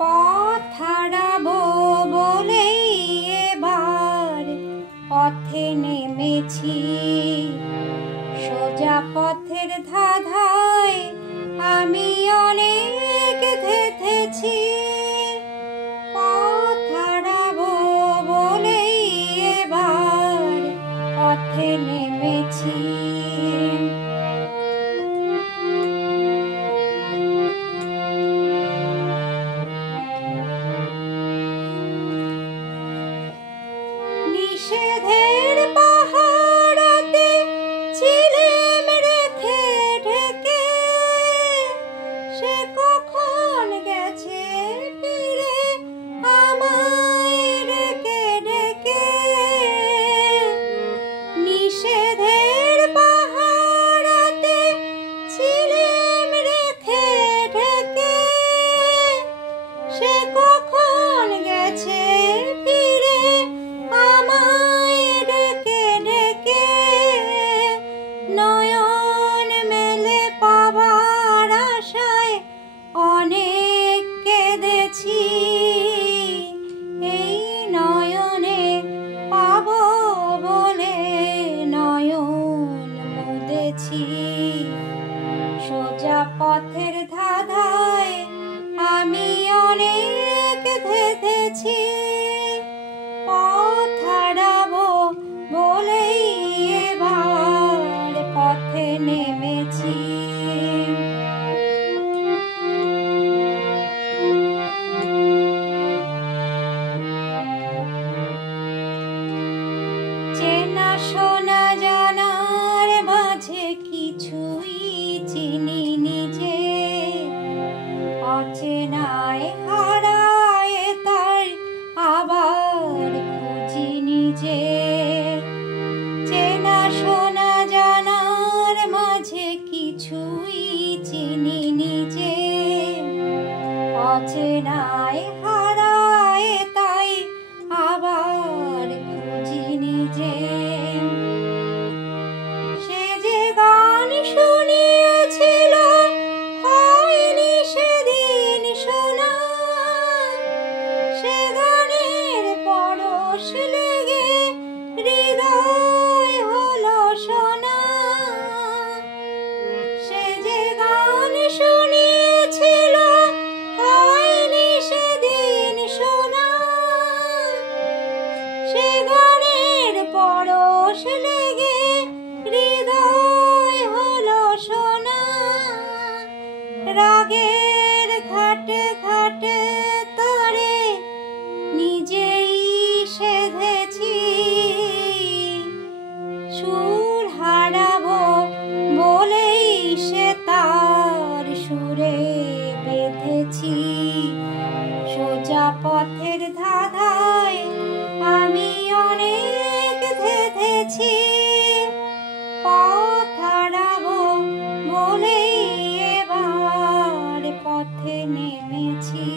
পথ হারাবো বলেই এবার পথে নেমেছি, সোজা পথের ধাঁধায় আমি অনেক থেকেছি। পথ হারাবো বলেই এবার পথে নেমেছি। নিষেধের পাহাড়াতে ছিলেম রেখে ঢেকে, সে কখন গেছে ফিরে আমায় ডেকে ডেকে। নিষেধের পাহাড়াতে ছিলেম রেখে ঢেকে, সে কখন গেছে ফিরে আমায় ডেকে ডেকে। নয়ন মেলে পাবার আশায় অনেক কেঁদেছি, এই নয়নে পাবো বলে নয়ন মুদেছি। সোজা পথের ধাঁধায় আমি অনেক থেকেছি, পথ হারাবো বলেই এবার পথে নেমেছি। চেনা শোনা জানার মাঝে কিছুই চিনি নিজে, অচেনায় হারায় তাই আবার খুঁজি নিজে। চেনা শোনা জানার মাঝে কিছুই চিনি নিজে, অচেনায় হারায় তাই আবার খুঁজি নিজে। সে যে গান শুনিয়েছিল হয়নি সেদিন শোনা, সে গানের পরশ লেগে হৃদয় হলো সোনা। সে যে গান শুনিয়েছিল হয়নি সেদিন শোনা, সে গানের পরশ লেগে হৃদয় হলো সোনা। রাগের ঘাটে ঘাটে তরে নিজেই সেধেছি, সুর হারাবো বলেই সে তার সুরে বেঁধেছি। সোজা পথের ধাঁধায় আমি অনেক থেকেছি, পথ হারাবো বলেই এবার পথে নেমেছি।